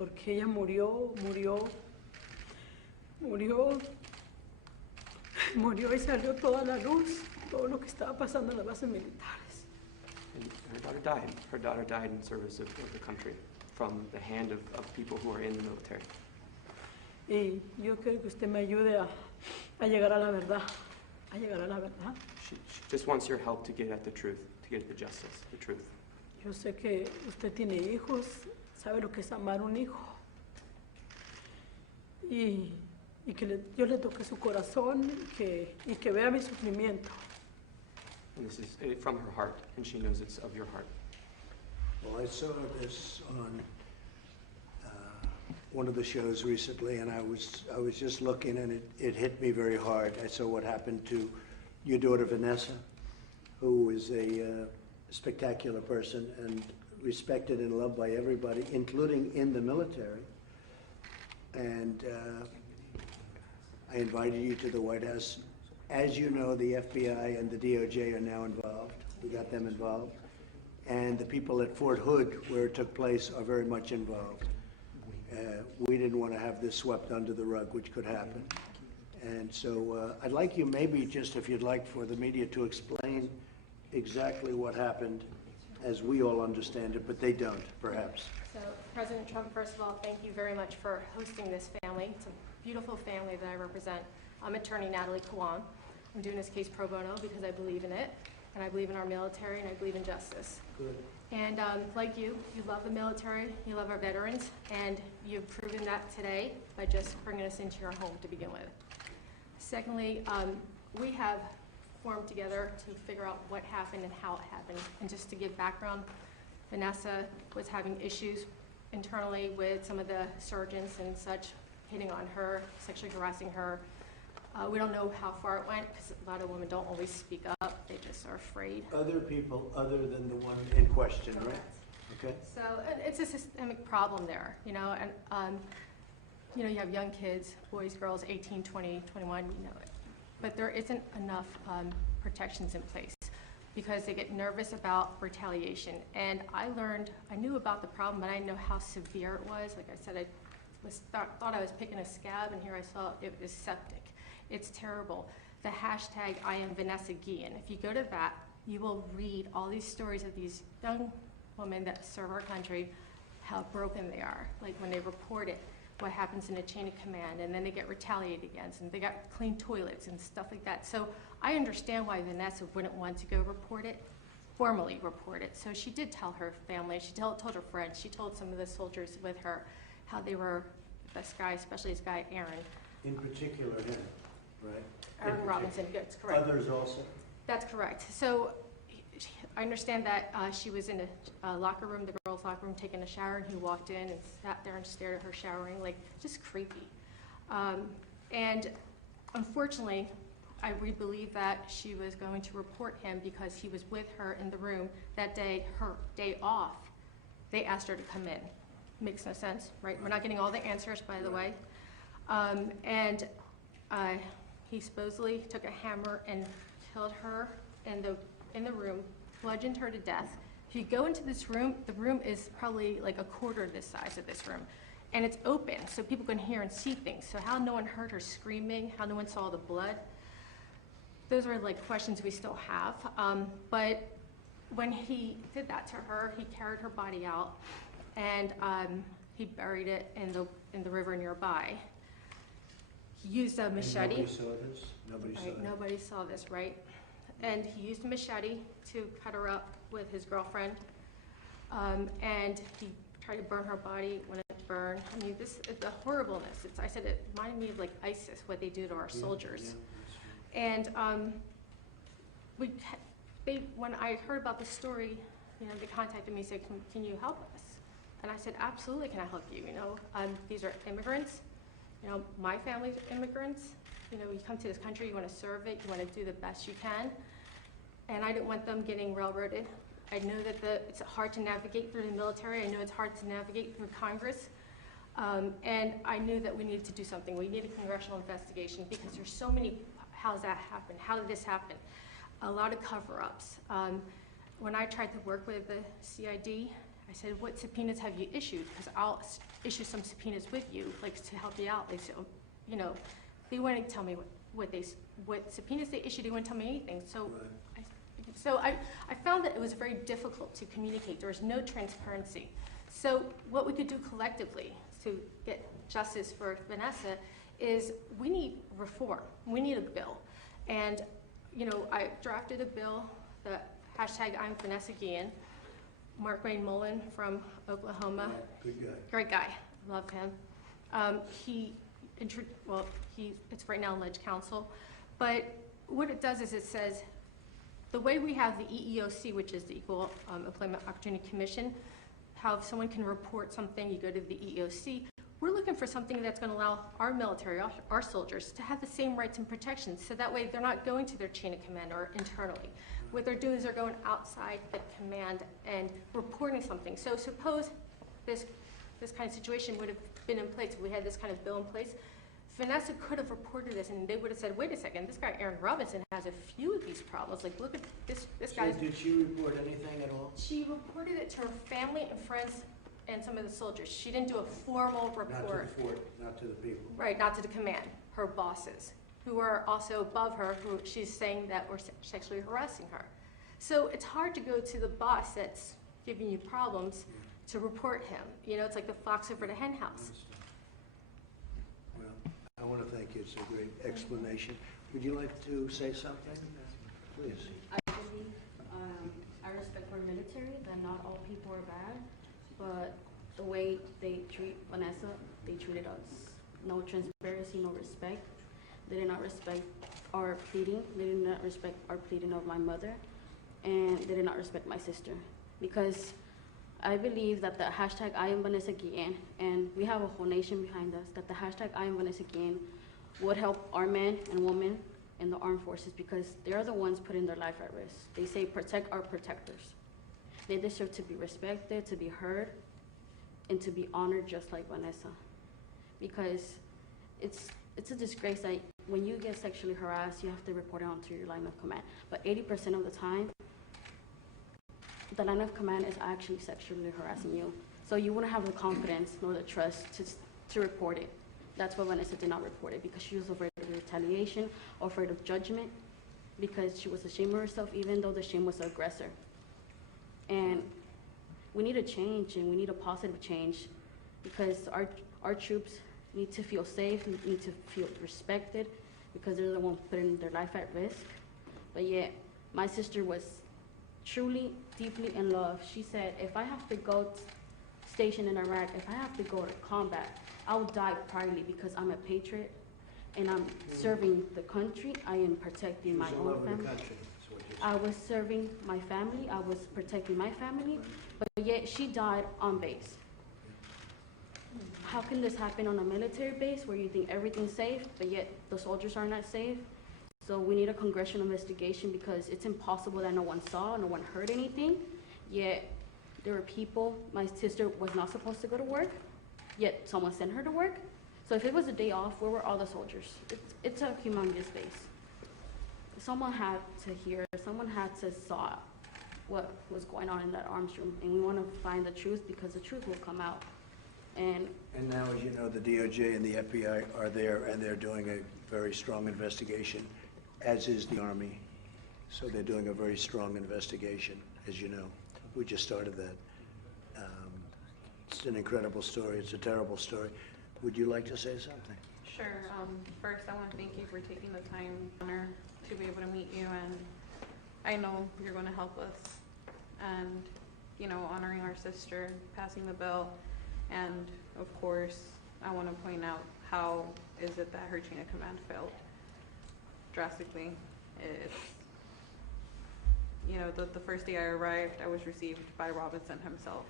porque ella murió y salió toda la luz, todo lo que estaba pasando en las bases militares. And her daughter died. Her daughter died in service of the country from the hand of people who are in the military. Y yo quiero que usted me ayude a llegar a la verdad, a llegar a la verdad. She just wants your help to get at the truth, to get at the justice, the truth. Yo sé que usted tiene hijos, sabe lo que es amar un hijo. Y que Dios le toque su corazón y que vea mi sufrimiento. And this is from her heart, and she knows it's of your heart. Well, I saw this on one of the shows recently, and I was just looking, and it hit me very hard. I saw what happened to your daughter Vanessa, who is a spectacular person and respected and loved by everybody, including in the military. And I invited you to the White House. As you know, the FBI and the DOJ are now involved. We got them involved. And the people at Fort Hood, where it took place, are very much involved. We didn't want to have this swept under the rug, which could happen. And so I'd like you maybe just, if you'd like, for the media to explain exactly what happened as we all understand it, but they don't, perhaps. So, President Trump, first of all, thank you very much for hosting this family. It's a beautiful family that I represent. I'm attorney Natalie Kwan. I'm doing this case pro bono because I believe in it, and I believe in our military, and I believe in justice. Good. And like you love the military, you love our veterans, and you've proven that today by just bringing us into your home to begin with. Secondly, we have formed together to figure out what happened and how it happened. And just to give background, Vanessa was having issues internally with some of the surgeons and such, hitting on her, sexually harassing her. We don't know how far it went because a lot of women don't always speak up. They just are afraid. Other people other than the one in question, right? Okay. So it's a systemic problem there, you know, and you know, you have young kids, boys, girls, 18, 20, 21, you know, but there isn't enough protections in place because they get nervous about retaliation. And I knew about the problem, but I didn't know how severe it was. Like I said, thought I was picking a scab, and here I saw it was septic. It's terrible. The hashtag I am Vanessa Guillen. If you go to that, you will read all these stories of these young women that serve our country, how broken they are. Like when they report it, what happens in a chain of command, and then they get retaliated against, and they got clean toilets and stuff like that. So I understand why Vanessa wouldn't want to go report it, formally report it. So she did tell her family, she told her friends, she told some of the soldiers with her how they were, this guy, especially this guy, Aaron. In particular him, right? Aaron Robinson, that's correct. Others also? That's correct. So I understand that she was in a locker room, the girls' locker room, taking a shower, and he walked in and sat there and stared at her showering, like just creepy. And unfortunately, we believe that she was going to report him because he was with her in the room that day, her day off. They asked her to come in. Makes no sense, right? We're not getting all the answers, by the way. And he supposedly took a hammer and killed her in the room, bludgeoned her to death. If you go into this room, the room is probably like a quarter this size of this room. And it's open, so people can hear and see things. So how no one heard her screaming, how no one saw the blood, those are like questions we still have. But when he did that to her, he carried her body out and he buried it in the river nearby. He used a machete. And nobody saw this? Nobody saw it? Nobody saw this, right? And he used a machete to cut her up with his girlfriend. And he tried to burn her body when it burned. I mean, the horribleness. I said it reminded me of like ISIS, what they do to our soldiers. And when I heard about the story, you know, they contacted me and said, can you help us? And I said, absolutely, can I help you? You know, these are immigrants. You know, my family's immigrants. You know, you come to this country, you want to serve it, you want to do the best you can. And I didn't want them getting railroaded. I know that it's hard to navigate through the military. I know it's hard to navigate through Congress. And I knew that we needed to do something. We needed a congressional investigation because there's so many, how does that happen? How did this happen? A lot of cover-ups. When I tried to work with the CID, I said, what subpoenas have you issued? Because I'll issue some subpoenas with you, like to help you out. They said, you know, they wouldn't tell me what subpoenas they issued. They wouldn't tell me anything. So I found that it was very difficult to communicate. There was no transparency. So what we could do collectively to get justice for Vanessa is we need reform. We need a bill. And, you know, I drafted a bill, the hashtag I'm Vanessa Guillen. Mark Wayne Mullen from Oklahoma. Good guy. Great guy. Love him. It's right now in Ledge Council. But what it does is it says, the way we have the EEOC, which is the Equal Employment Opportunity Commission, how if someone can report something, you go to the EEOC. We're looking for something that's going to allow our military, our soldiers, to have the same rights and protections, so that way they're not going to their chain of command or internally. What they're doing is they're going outside the command and reporting something. So suppose this kind of situation would have been in place, if we had this kind of bill in place, Vanessa could have reported this, and they would have said, wait a second, this guy Aaron Robinson has a few of these problems. Like, look at this guy's... So did she report anything at all? She reported it to her family and friends and some of the soldiers. She didn't do a formal report. Not to the fort, not to the people. Right, not to the command, her bosses, who are also above her, who she's saying that were sexually harassing her. So it's hard to go to the boss that's giving you problems to report him. You know, it's like the fox over the hen house. Well, I want to thank you. It's a great explanation. Would you like to say something? Please. I believe, I respect our military, that not all people are bad, but the way they treat Vanessa, they treated us. No transparency, no respect. They did not respect our pleading. They did not respect our pleading of my mother, and they did not respect my sister. Because I believe that the hashtag I am Vanessa Guillen, and we have a whole nation behind us, that the hashtag I am Vanessa Guillen would help our men and women in the armed forces, because they're the ones putting their life at risk. They say protect our protectors. They deserve to be respected, to be heard, and to be honored just like Vanessa. Because it's a disgrace that when you get sexually harassed, you have to report it onto your line of command. But 80% of the time, the line of command is actually sexually harassing you. So you wouldn't have the confidence nor the trust to report it. That's why Vanessa did not report it, because she was afraid of retaliation, or afraid of judgment, because she was ashamed of herself, even though the shame was the aggressor. And we need a change, and we need a positive change, because our troops need to feel safe, need to feel respected, because they're the ones putting their life at risk. But yet, my sister was truly, deeply in love. She said, if I have to go station in Iraq, if I have to go to combat, I will die proudly, because I'm a patriot and I'm serving the country. I am protecting my own family. I was serving my family. I was protecting my family, but yet she died on base. How can this happen on a military base where you think everything's safe, but yet the soldiers are not safe? So we need a congressional investigation, because it's impossible that no one saw, no one heard anything, yet there were people. My sister was not supposed to go to work, yet someone sent her to work. So if it was a day off, where were all the soldiers? It's a humongous base. Someone had to hear, someone had to saw what was going on in that arms room, and we want to find the truth, because the truth will come out. And now, as you know, the DOJ and the FBI are there, and they're doing a very strong investigation, as is the Army. So they're doing a very strong investigation, as you know. We just started that. It's an incredible story. It's a terrible story. Would you like to say something? Sure. First, I want to thank you for taking the time, honor, to be able to meet you, and I know you're going to help us, and, you know, honoring our sister, passing the bill, and of course, I want to point out how is it that her chain of command failed drastically. It's, you know, the first day I arrived, I was received by Robinson himself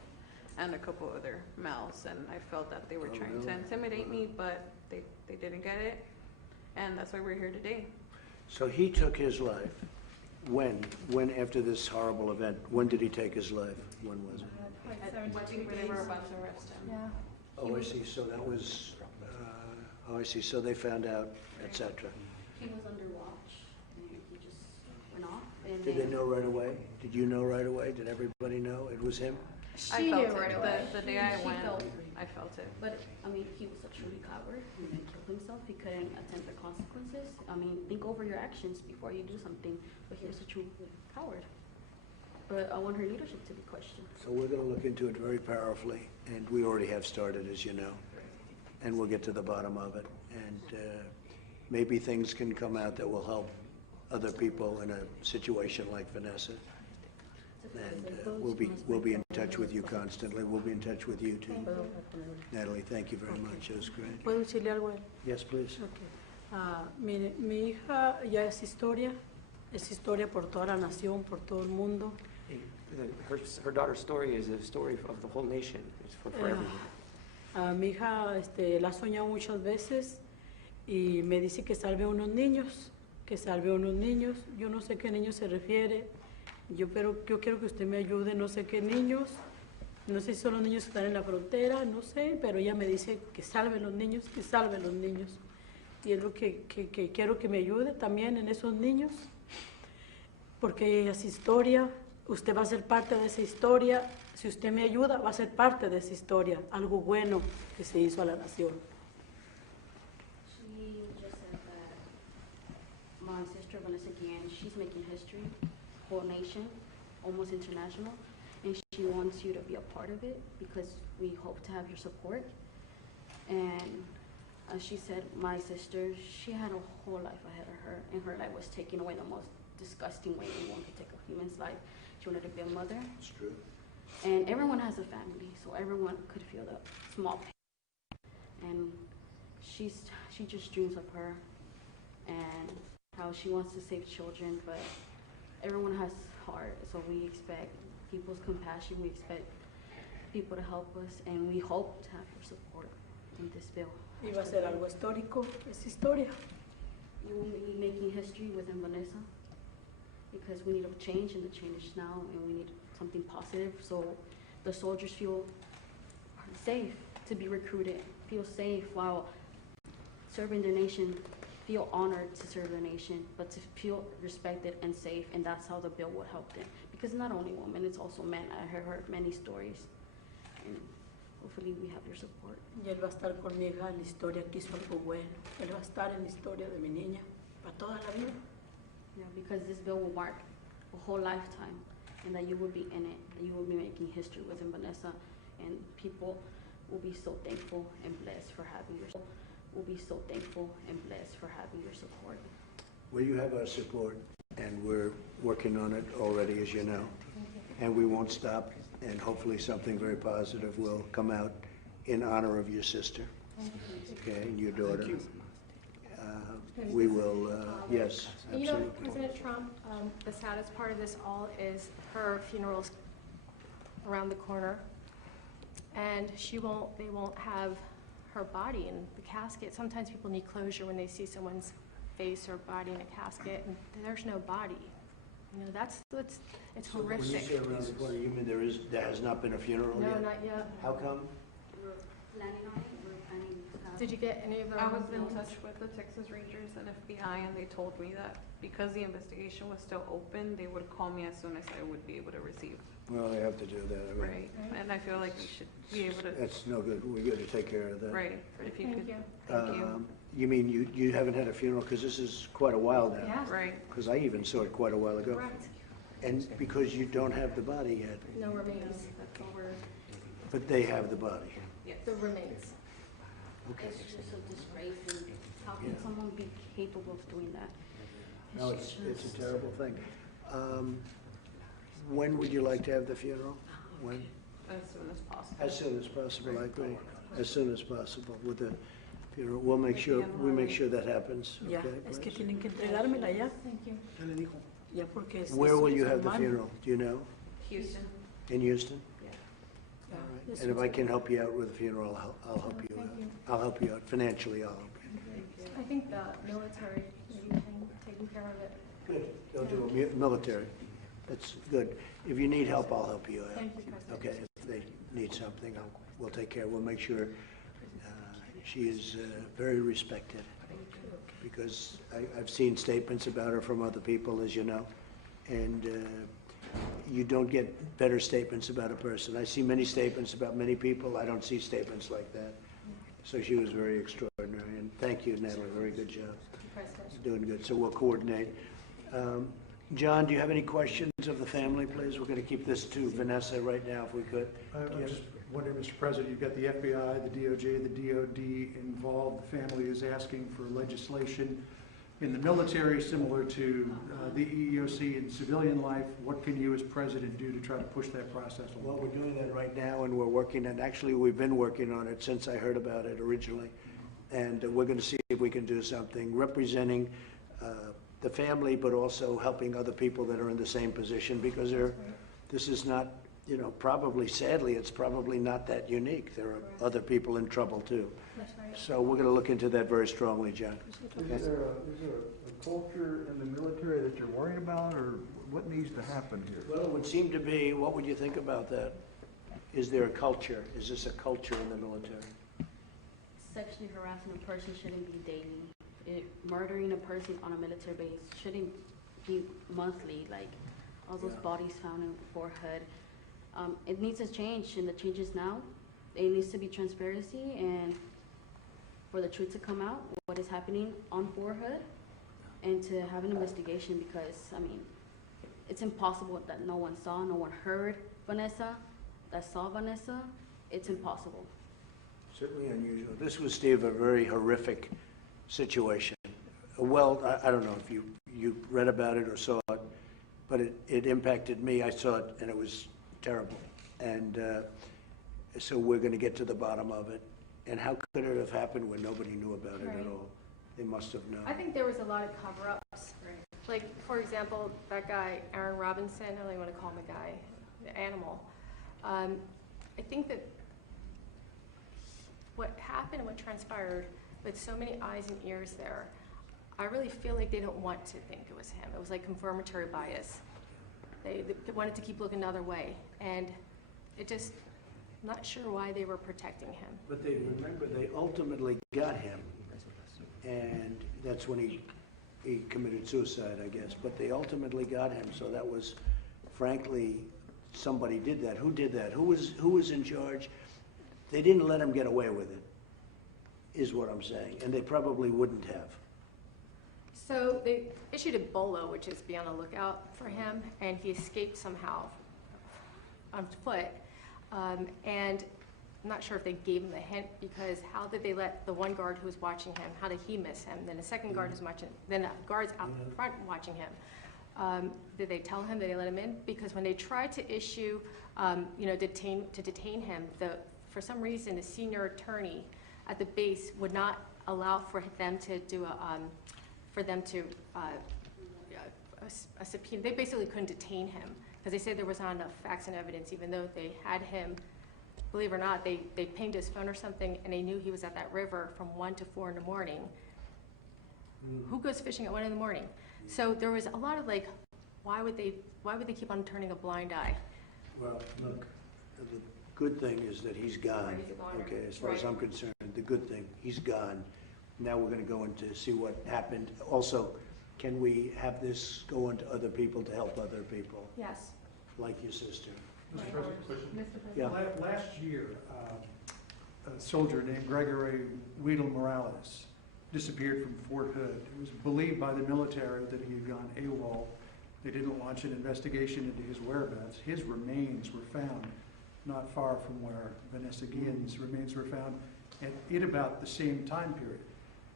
and a couple other males, and I felt that they were trying to intimidate me, but they didn't get it, and that's why we're here today. So he took his life. When after this horrible event, when did he take his life? When was it? I think they were about to arrest him. Yeah. Oh, I see. So that was, I see. So they found out, etc. he was under watch, and he just went off. And Did they know right away? Did you know right away? Did everybody know it was him? I She felt knew right it. away. The day I She went, felt- I felt it. But, I mean, he was a truly coward. He didn't kill himself. He couldn't attempt the consequences. I mean, think over your actions before you do something. But he was a true coward. But I want her leadership to be questioned. So we're going to look into it very powerfully, and we already have started, as you know, and we'll get to the bottom of it. And maybe things can come out that will help other people in a situation like Vanessa. And we'll be in touch with you constantly. We'll be in touch with you too. Natalie, thank you very much. That was great. ¿Puedo decirle algo a él? Yes, please. Ok. Mire, mi hija ya es historia por toda la nación, por todo el mundo. Her daughter's story is a story of the whole nation. It's for everyone. Mi hija la ha soñado muchas veces y me dice que salve a unos niños, que salve a unos niños. Yo no sé qué niños se refiere. Yo quiero que usted me ayude, no sé qué niños. No sé si son los niños que están en la frontera, no sé, pero ella me dice que salve los niños, que salve los niños. Y es lo que quiero que me ayude también en esos niños, porque es historia, usted va a ser parte de esa historia. Si usted me ayuda, va a ser parte de esa historia, algo bueno que se hizo a la nación. She just said that my sister Vanessa Guillen, she's making history, whole nation, almost international, and she wants you to be a part of it because we hope to have your support. And as she said, my sister, she had a whole life ahead of her, and her life was taken away the most disgusting way anyone could take a human's life. She wanted to be a mother. It's true. And everyone has a family, so everyone could feel the small pain. And she just dreams of her and how she wants to save children, but everyone has heart, so we expect people's compassion, we expect people to help us, and we hope to have your support in this bill. Y va a ser algo histórico, es historia. You will be making history within Vanessa because we need a change, and the change is now, and we need something positive so the soldiers feel safe to be recruited, feel safe while serving their nation, feel honored to serve their nation, but to feel respected and safe, and that's how the bill would help them. Because not only women, it's also men. I have heard many stories, and hopefully we have your support. Y él va a estar con mi hija en la historia que hizo algo bueno. Él va a estar en la historia de mi niña para toda la vida. Yeah, because this bill will mark a whole lifetime, and that you will be in it, that you will be making history within Vanessa, and people will be so thankful and blessed for having your support. Well, you have our support, and we're working on it already, as you know. And we won't stop, and hopefully something very positive will come out in honor of your sister, okay, and your daughter. We will, yes, You know, absolutely. President Trump, the saddest part of this all is her funeral's around the corner, and they won't have her body in the casket. Sometimes people need closure when they see someone's face or body in a casket, and there's no body. You know, it's So when you horrific. say around the corner, you mean there has not been a funeral No, yet? not yet. How come? We're planning on it, we're planning to have. Did you get any of the? I was in touch with the Texas Rangers and FBI, and they told me that because the investigation was still open, they would call me as soon as I would be able to receive. Well, they have to do that. I mean, Right, and I feel like we should be able to, that's no good. We got to take care of that. right, if you Thank could. you. Thank you. You mean you haven't had a funeral, because this is quite a while now? Yeah. Right, Because I even saw it quite a while ago. Correct. And because you don't have the body yet, No remains. That's all we're, but they have the body. yes. the remains. Okay. It's just a disgrace, and how can Yeah. someone be capable of doing that? No, it's a terrible thing. When would you like to have the funeral? When? As soon as possible. As soon as possible, I agree. As soon as possible with the funeral. We'll make sure that happens. Ya, Okay, es que please? tienen que entregármela ya. Thank you. Ya porque es. Where will you es have the humano. funeral? Do you know? Houston, In Houston? yeah. Ya, All right. eso And if es- I can help you out with the funeral, I'll help you out. Thank you. I'll help you out financially. I'll help you. I think the military maybe can take care of it. Good. They'll do a military. That's good. If you need help, I'll help you out. Thank you, President. Okay, if they need something, we'll take care. We'll make sure she is very respected. Because I've seen statements about her from other people, as you know, and you don't get better statements about a person. I see many statements about many people. I don't see statements like that. So she was very extraordinary. And thank you, Natalie. Very good job. Doing good. So we'll coordinate. John, do you have any questions of the family, please? We're going to keep this to Vanessa right now, if we could. I'm just wondering, Mr. President, you've got the FBI, the DOJ, the DOD involved. The family is asking for legislation in the military similar to the EEOC in civilian life. What can you as president do to try to push that process Well, along? we're doing that right now, and we're working, and actually, we've been working on it since I heard about it originally. And we're going to see if we can do something representing the family, but also helping other people that are in the same position, because this is not, you know, probably, sadly, it's probably not that unique. There are other people in trouble too. That's right. So we're going to look into that very strongly, John. Is there a culture in the military that you're worried about, or what needs to happen here? Well, it would seem to be, what would you think about that? Is there a culture? Is this a culture in the military? Sexually harassing a person shouldn't be daily. Murdering a person on a military base shouldn't be monthly, like all those bodies found in the forehead. It needs to change, and the change is now. It needs to be transparency and for the truth to come out, what is happening on forehead, and to have an investigation, because, I mean, it's impossible that no one saw, no one heard Vanessa, that saw Vanessa. It's impossible. Certainly unusual. This was, Steve, a very horrific situation. Well, I don't know if you read about it or saw it, but it impacted me. I saw it, and it was terrible. And so we're going to get to the bottom of it. And how could it have happened when nobody knew about it at all? They must have known. I think there was a lot of cover-ups. Like, for example, that guy, Aaron Robinson, I don't even want to call him a guy, the animal. I think that what happened, what transpired, with so many eyes and ears there, I really feel like they don't want to think it was him. It was like confirmatory bias. They wanted to keep looking the other way. And it just, I'm not sure why they were protecting him. But remember, they ultimately got him, and that's when he committed suicide, I guess. But they ultimately got him, so that was, frankly, somebody did that. Who did that? Who was in charge? They didn't let him get away with it, is what I'm saying, and they probably wouldn't have. So they issued a bolo, which is be on the lookout for him, and he escaped somehow on foot. And I'm not sure if they gave him the hint, because how did they let the one guard who was watching him, how did he miss him? Then the second guard was watching, then the guards out front watching him. Did they tell him, did they let him in? Because when they tried to issue, detain him, for some reason, the senior attorney at the base would not allow for them to do a subpoena. They basically couldn't detain him because they said there was not enough facts and evidence, even though they had him. Believe it or not, they pinged his phone or something, and they knew he was at that river from 1 to 4 in the morning. Who goes fishing at 1 in the morning? So there was a lot of like, why would they keep on turning a blind eye? Well, look, the good thing is that he's gone. He's a goner. Okay, as far as I'm concerned, the good thing, he's gone. Now we're going to go into see what happened. Also, can we have this go on to other people to help other people, Yes. like your sister? Mr. President, question? Yeah. Last year, a soldier named Gregory Weedle Morales disappeared from Fort Hood. It was believed by the military that he had gone AWOL. They didn't launch an investigation into his whereabouts. His remains were found not far from where Vanessa Guillen's remains were found at about the same time period.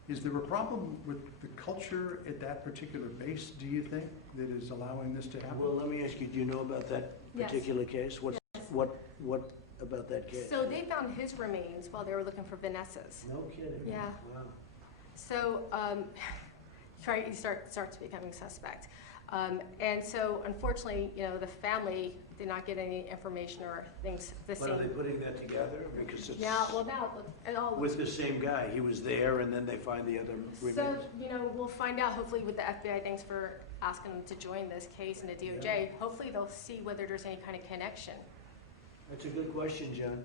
Is there a problem with the culture at that particular base, do you think, that is allowing this to happen? Well, let me ask you, do you know about that Yes. particular case? What about that case? So they found his remains while they were looking for Vanessa's. No kidding. Yeah. Wow. So he starts becoming suspect. And so unfortunately, the family did not get any information or things the But are they same. putting that together? Because it's Yeah, well now, it all. with the same guy. He was there, and then they find the other remains. So, we'll find out hopefully with the FBI, thanks for asking them to join this case and the DOJ. Yeah. Hopefully they'll see whether there's any kind of connection. That's a good question, John.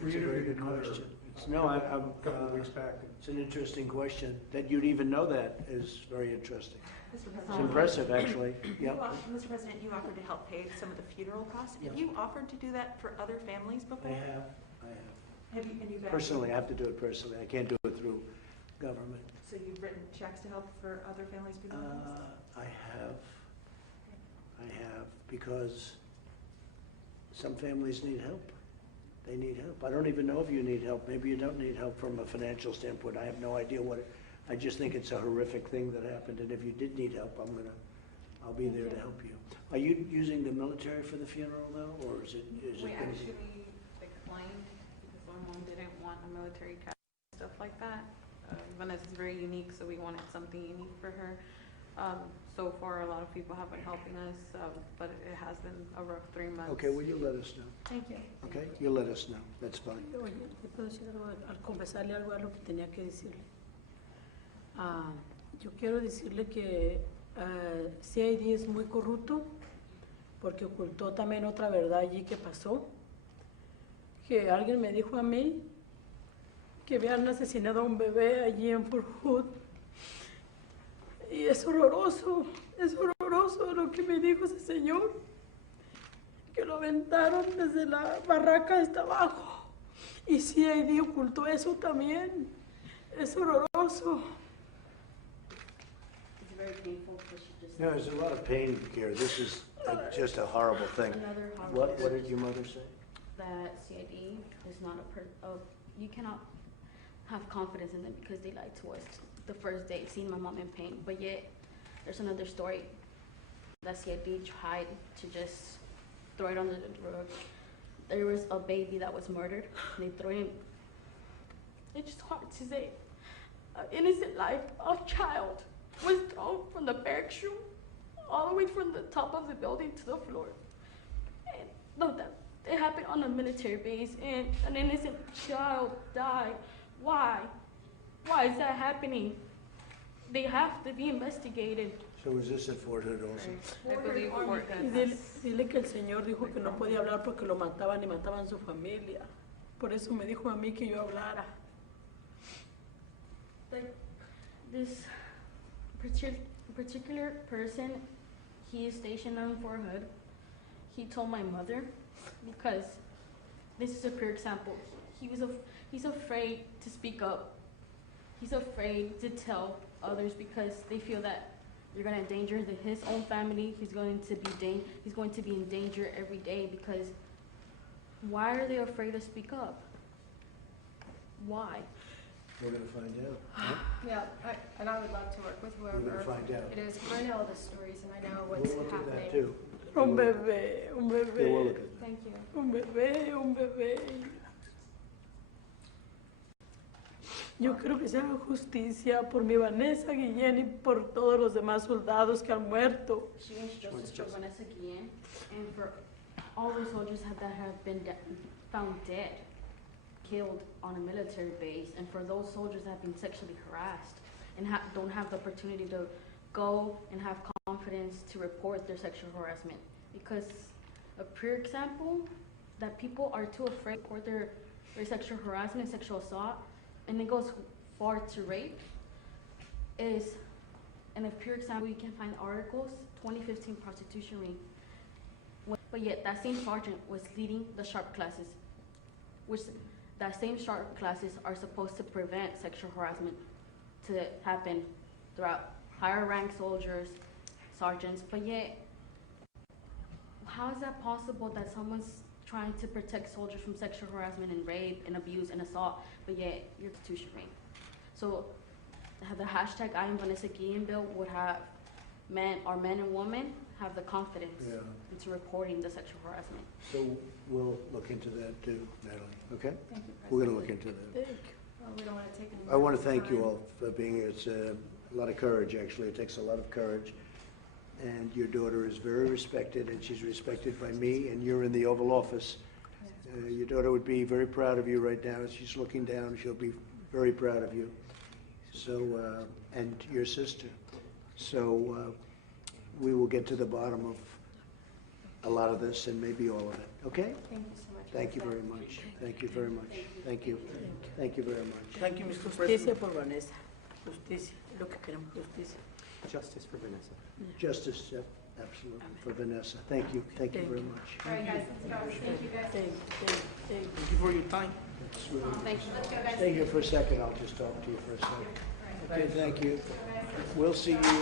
We It's a very interviewed good another question. No, I'm, a couple of weeks back. it's an interesting question. That you'd even know that is very interesting. Mr. It's President, impressive, actually. you Yeah, Mr. President, you offered to help pay some of the funeral costs. Have Yeah. you offered to do that for other families I before? have. Have you, and you've actually- Personally, I have to do it personally. I can't do it through government. So you've written checks to help for other families' funeral costs? I have, because some families need help. They need help. I don't even know if you need help. Maybe you don't need help from a financial standpoint. I have no idea what, I just think it's a horrific thing that happened, and if you did need help, I'll be there to help you. Are you using the military for the funeral, though, or is it We gonna be? actually declined because my mom didn't want a military cat, stuff like that. Vanessa's very unique, so we wanted something unique for her. So far, a lot of people have been helping us, but it has been a rough 3 months. Okay, well, you let us know, Thank you. okay? You let us know, that's fine. Oye, ¿le puedo decir algo? Al confesarle algo a lo que tenía que decirle. Yo quiero decirle que CID es muy corrupto porque ocultó también otra verdad allí que pasó. Que alguien me dijo a mí que habían asesinado a un bebé allí en Fort Hood. Y es horroroso lo que me dijo ese señor. Que lo aventaron desde la barraca hasta abajo. Y CID ocultó eso también. Es horroroso. It's very painful because she just. No, there's a lot of pain here. This is just a horrible thing. Another horrible. What did your mother say? That CID is not you cannot have confidence in them because they lied to us the first day, seeing my mom in pain. But yet, there's another story that CID tried to just throw it under the rug. There was a baby that was murdered. And they threw him. It's just hard to say. An innocent life, a child, was thrown from the barracks room all the way from the top of the building to the floor. And no, that it happened on a military base, and an innocent child died. Why? Why is that happening? They have to be investigated. So was this at Fort Hood also? I believe Fort Y Hood dile, has- dile que el Señor dijo que no podía hablar porque lo mataban y mataban su familia. Por eso me dijo a mí que yo hablara. Like this particular person, he is stationed on Fort Hood. He told my mother, because this is a pure example. He's afraid to speak up. He's afraid to tell others because they feel that you're gonna endanger his own family. He's going to be in danger every day because why are they afraid to speak up? Why? We're gonna find out. Yeah, and I would love to work with We're whoever gonna find out. it is. 'Cause I know the stories and I know We'll what's look at that happening. too. Un bebé, un Yeah, we'll look bebé, at that. Thank you. un bebé, un bebé. Yo creo que se haga justicia por mi Vanessa Guillen y por todos los demás soldados que han muerto. She wants justice for Vanessa Guillen and for all the soldiers that have been found dead, killed on a military base, and for those soldiers that have been sexually harassed and don't have the opportunity to go and have confidence to report their sexual harassment. Because a pure example that people are too afraid to report their sexual harassment and sexual assault, and it goes far to rape, is, and a pure example, you can find articles, 2015 prostitution ring. But yet that same sergeant was leading the sharp classes, which that same sharp classes are supposed to prevent sexual harassment to happen throughout higher ranked soldiers, sergeants, but yet, how is that possible that someone's trying to protect soldiers from sexual harassment and rape and abuse and assault, but yet your institution ring? So the hashtag I am Vanessa Guillen bill would have men and women have the confidence Yeah. into reporting the sexual harassment. So we'll look into that too, Natalie, okay? Thank you, We're gonna look into that. Thank you. Well, we don't want to take any I want more to thank you time. all for being here. It's a lot of courage, actually. It takes a lot of courage. And your daughter is very respected, and she's respected by me, and you're in the Oval Office. Your daughter would be very proud of you right now. She's looking down. She'll be very proud of you. So, and your sister. So, we will get to the bottom of a lot of this and maybe all of it, okay? Thank you so much. Thank you very much. Thank you very much. Thank you. Thank you very much. Thank you, Mr. Justicia por Vanessa. Justicia, lo que queremos, justicia. Justice for Vanessa. Justice, yep, absolutely, for Vanessa. Thank you. Thank you very much. All right, guys, let's go. Thank you, guys. Thank you for your time. Thank you. Let's go, guys. Stay here for a second, I'll just talk to you for a second. Okay, thank you. We'll see you.